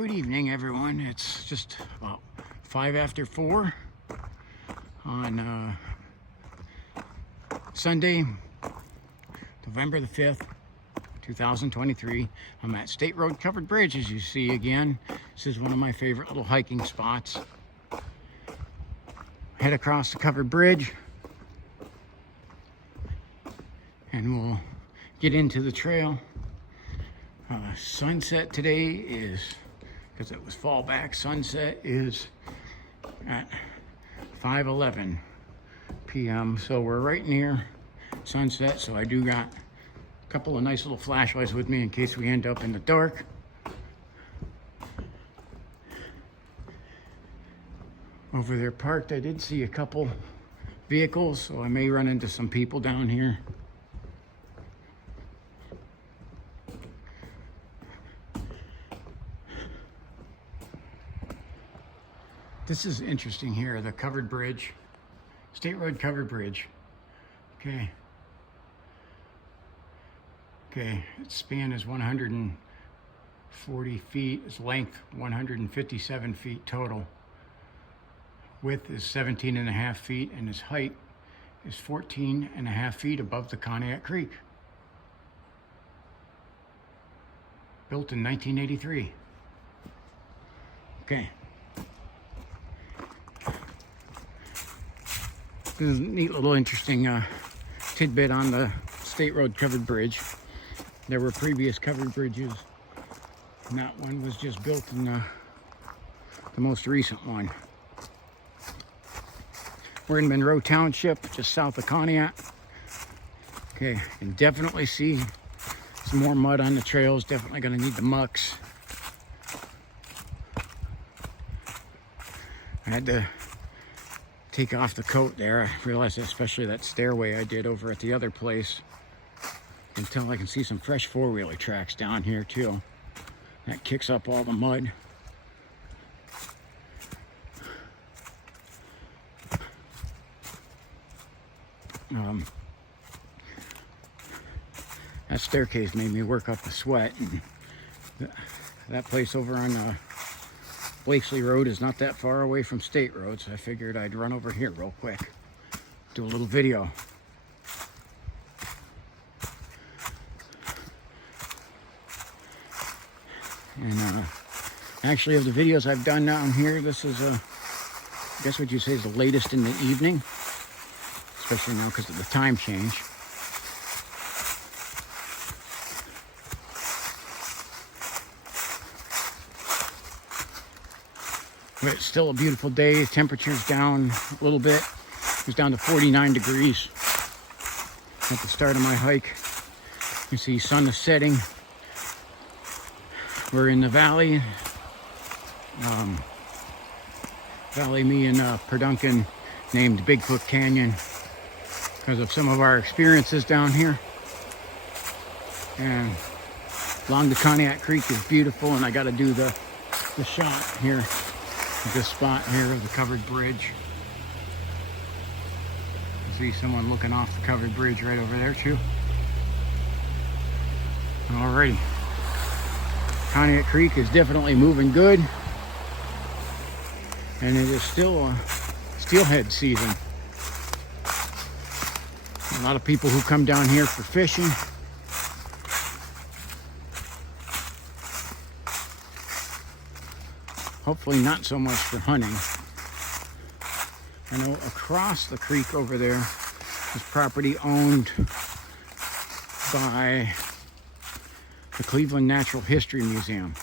Good evening, everyone. It's just about 5 after 4 on Sunday, November the 5th, 2023. I'm at State Road Covered Bridge, as you see again. This is one of my favorite little hiking spots. Head across the covered bridge and we'll get into the trail. Sunset today is, because it was fall back, sunset is at 5:11 p.m. So we're right near sunset. So I do got a couple of nice little flashlights with me in case we end up in the dark. Over there parked, I did see a couple vehicles, so I may run into some people down here. This is interesting here, the covered bridge, State Road Covered Bridge. Okay, its span is 140 feet, its length 157 feet total. Width is 17.5 feet, and its height is 14.5 feet above the Conneaut Creek. Built in 1983. Okay. This is a neat little interesting tidbit on the State Road Covered Bridge. There were previous covered bridges, and that one was just built in the most recent one. We're in Monroe Township, just south of Conneaut. Okay, you can definitely see some more mud on the trails. Definitely gonna need the mucks. I had to take off the coat there. I realized, especially that stairway I did over at the other place. You can tell I can see some fresh four-wheeler tracks down here too. That kicks up all the mud. That staircase made me work up a sweat, and that place over on Blakesley Road is not that far away from State Road, so I figured I'd run over here real quick, do a little video. And actually, of the videos I've done down here, this is I guess what you say is the latest in the evening, especially now because of the time change. But it's still a beautiful day. Temperature's down a little bit. It was down to 49 degrees at the start of my hike. You can see sun is setting. We're in the valley. Valley me and Perduncan named Bigfoot Canyon because of some of our experiences down here. And along the Conneaut Creek is beautiful, and I got to do the shot here. This spot here of the covered bridge. You see someone looking off the covered bridge right over there too. Alrighty. Conneaut Creek is definitely moving good. And it is still steelhead season. A lot of people who come down here for fishing. Hopefully not so much for hunting. I know across the creek over there is property owned by the Cleveland Natural History Museum.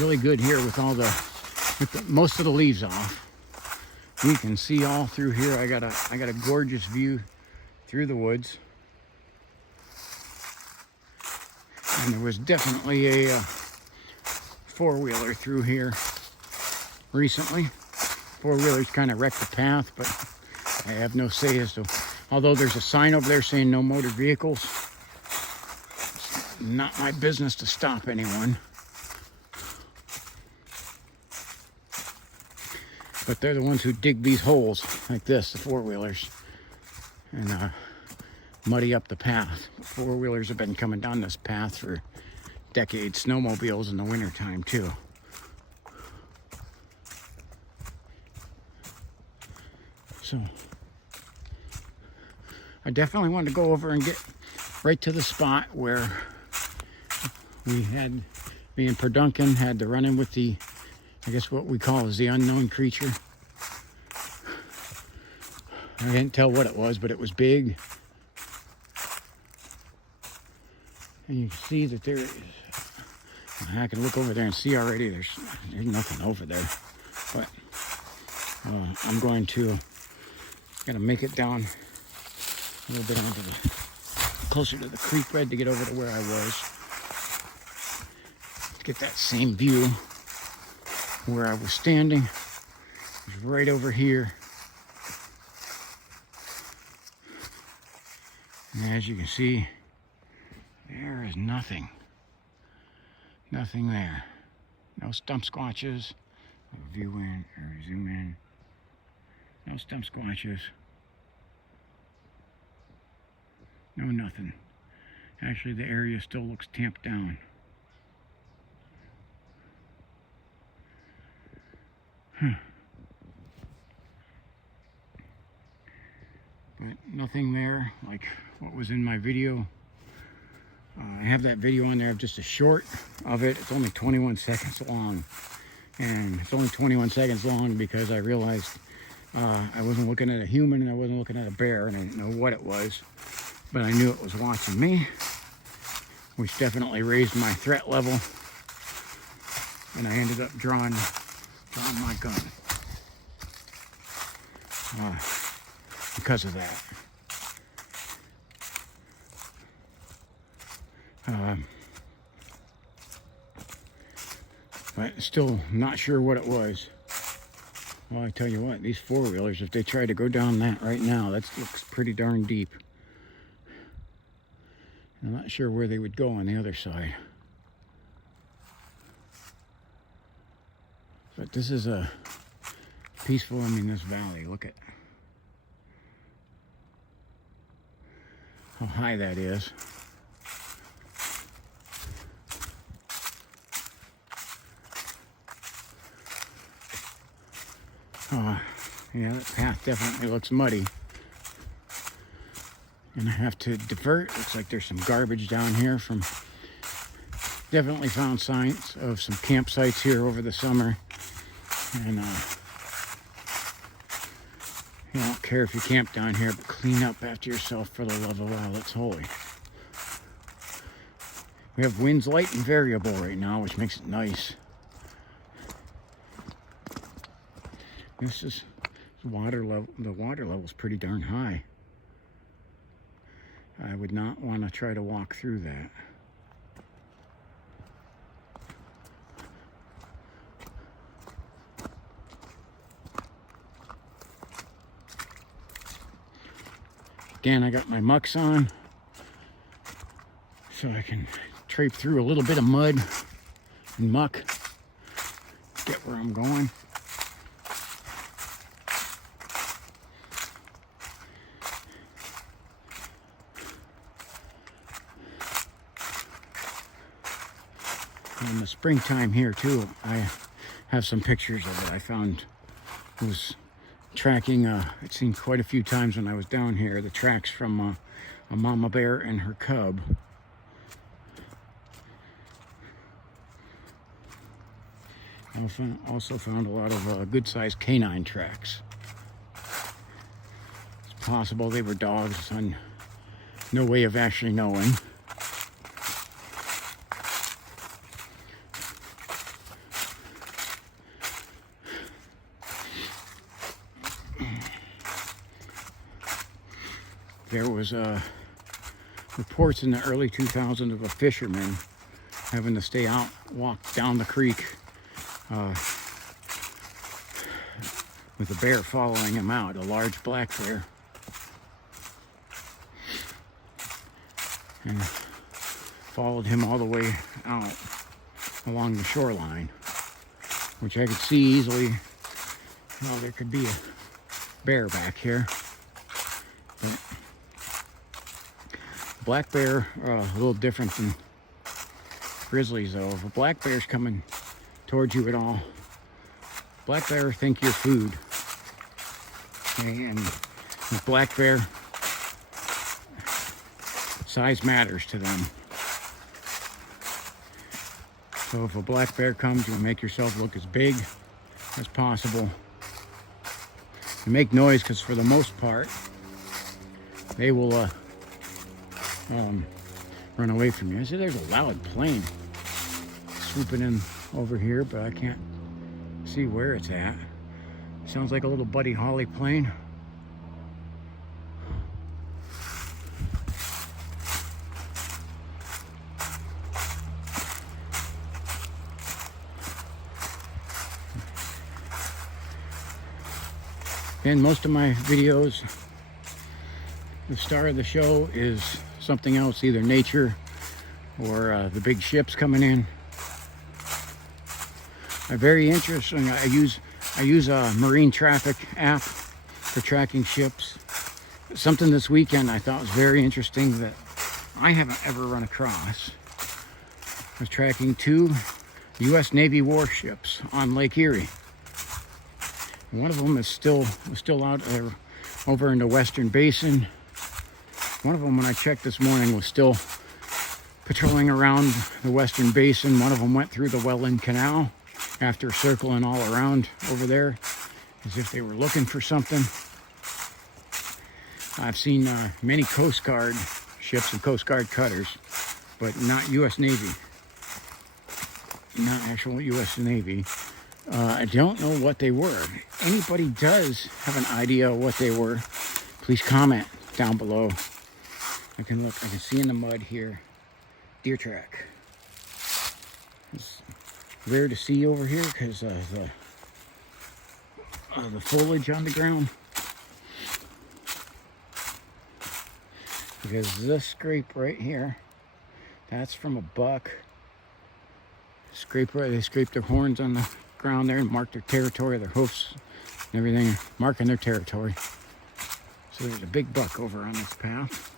Really good here with most of the leaves off. We can see all through here. I got a gorgeous view through the woods. And there was definitely a four-wheeler through here recently. Four-wheelers kind of wrecked the path, but I have no say as to, although there's a sign over there saying no motor vehicles, it's not my business to stop anyone. But they're the ones who dig these holes like this, the four-wheelers. And muddy up the path. Four-wheelers have been coming down this path for decades. Snowmobiles in the wintertime too. So I definitely wanted to go over and get right to the spot where me and Per Duncan had to run in with the, I guess what we call is the unknown creature. I didn't tell what it was, but it was big. And you can see that there is, I can look over there and see already there's nothing over there. But I'm going to make it down a little bit onto the, closer to the creek bed to get over to where I was. Get that same view where I was standing. It was right over here. And as you can see, there is nothing. Nothing there. No stump squatches. I'll view in or zoom in. No stump squatches. No nothing. Actually, the area still looks tamped down. But nothing there like what was in my video. I have that video on there of just a short of it. It's only 21 seconds long. And it's only 21 seconds long because I realized I wasn't looking at a human and I wasn't looking at a bear and I didn't know what it was. But I knew it was watching me, which definitely raised my threat level. And I ended up drawing my gun because of that. But still not sure what it was. Well, I tell you what, these four-wheelers, if they try to go down that right now, that looks pretty darn deep. I'm not sure where they would go on the other side. But this is a peaceful, this valley, look at how high that is. Yeah, that path definitely looks muddy. And I have to divert. Looks like there's some garbage down here from, definitely found signs of some campsites here over the summer. And you don't care if you camp down here, but clean up after yourself for the love of all that's holy. We have winds light and variable right now, which makes it nice. This is water level. The water level is pretty darn high. I would not want to try to walk through that. Again, I got my mucks on so I can trape through a little bit of mud and muck, get where I'm going. In the springtime here too, I have some pictures of it. I found, was tracking, I'd seen quite a few times when I was down here, the tracks from a mama bear and her cub. I also found a lot of good-sized canine tracks. It's possible they were dogs, on no way of actually knowing. There was reports in the early 2000s of a fisherman having to stay out, walk down the creek with a bear following him out, a large black bear. And followed him all the way out along the shoreline, which I could see easily. Well, there could be a bear back here. But Black bear are a little different than grizzlies, though. If a black bear's coming towards you at all, black bear think you're food. Okay, and with black bear, size matters to them. So if a black bear comes, you make yourself look as big as possible. You make noise because for the most part, they will run away from you. I see there's a loud plane swooping in over here, but I can't see where it's at. Sounds like a little Buddy Holly plane. In most of my videos, the star of the show is something else, either nature or the big ships coming in. I'm very interested. I use a marine traffic app for tracking ships. Something this weekend I thought was very interesting that I haven't ever run across. I was tracking 2 U.S. Navy warships on Lake Erie. One of them was still out there over in the Western Basin. One of them, when I checked this morning, was still patrolling around the Western Basin. One of them went through the Welland Canal after circling all around over there as if they were looking for something. I've seen many Coast Guard ships and Coast Guard cutters, but not U.S. Navy. Not actual U.S. Navy. I don't know what they were. Anybody does have an idea of what they were, please comment down below. I can see in the mud here, deer track. It's rare to see over here because of the foliage on the ground. Because this scrape right here, that's from a buck. They scrape their horns on the ground there and mark their territory, their hoofs and everything, marking their territory. So there's a big buck over on this path.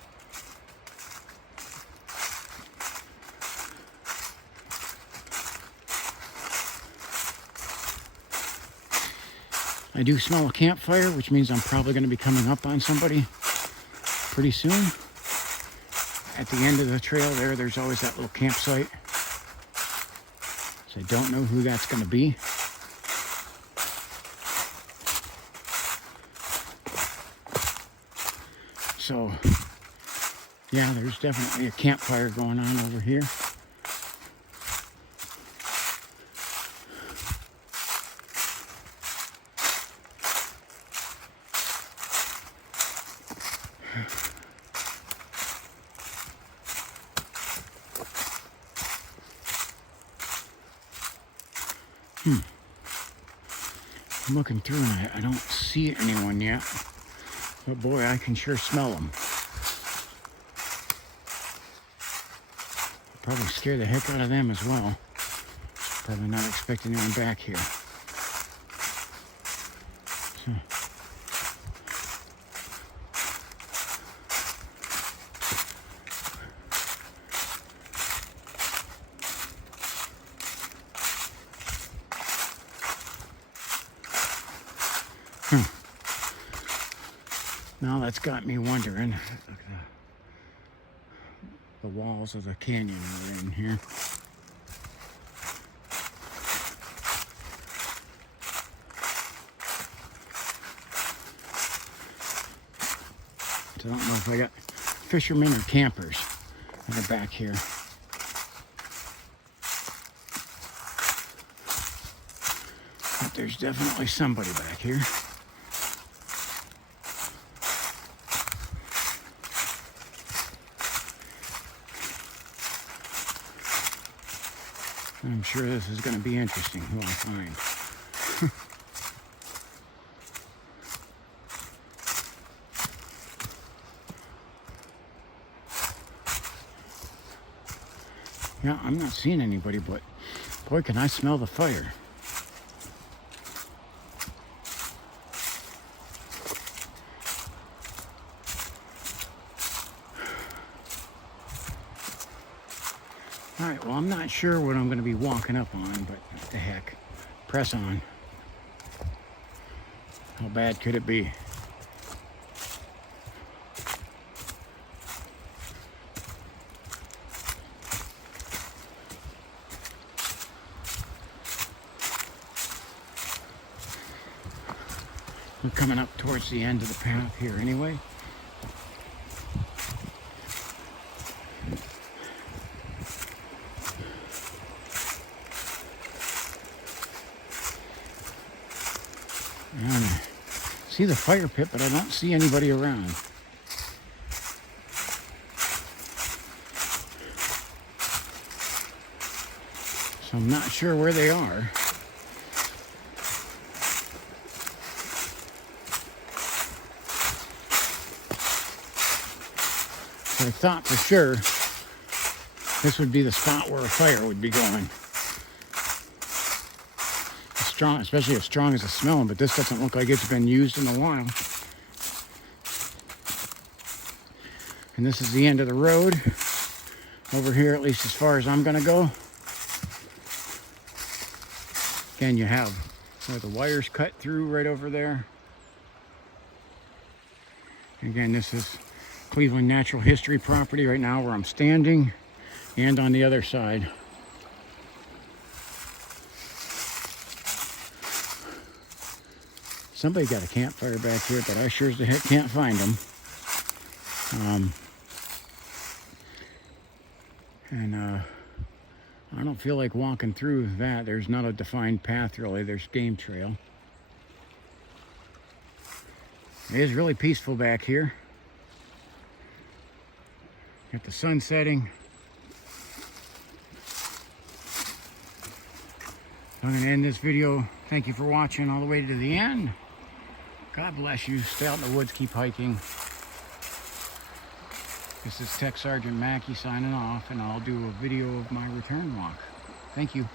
I do smell a campfire, which means I'm probably going to be coming up on somebody pretty soon. At the end of the trail there's always that little campsite. So I don't know who that's going to be. So, yeah, there's definitely a campfire going on over here. I'm looking through and I don't see anyone yet. But boy, I can sure smell them. Probably scare the heck out of them as well. Probably not expecting anyone back here. So. Now that's got me wondering. Look at the walls of the canyon are in here. So I don't know if I got fishermen or campers that are back here. But there's definitely somebody back here. I'm sure this is going to be interesting who I find. Yeah, I'm not seeing anybody, but boy, can I smell the fire. All right, well, I'm not sure what I'm going to be walking up on, but what the heck. Press on. How bad could it be? We're coming up towards the end of the path here anyway. I see the fire pit, but I don't see anybody around. So I'm not sure where they are. So I thought for sure this would be the spot where a fire would be going. Strong, especially as strong as it's smelling, but this doesn't look like it's been used in a while. And this is the end of the road over here, at least as far as I'm gonna go. Again, you have where the wires cut through right over there. Again, this is Cleveland Natural History Property right now where I'm standing, and on the other side. Somebody got a campfire back here, but I sure as the heck can't find them. I don't feel like walking through that. There's not a defined path really. There's game trail. It is really peaceful back here. Got the sun setting. I'm going to end this video. Thank you for watching all the way to the end. God bless you. Stay out in the woods. Keep hiking. This is Tech Sergeant Mackey signing off, and I'll do a video of my return walk. Thank you.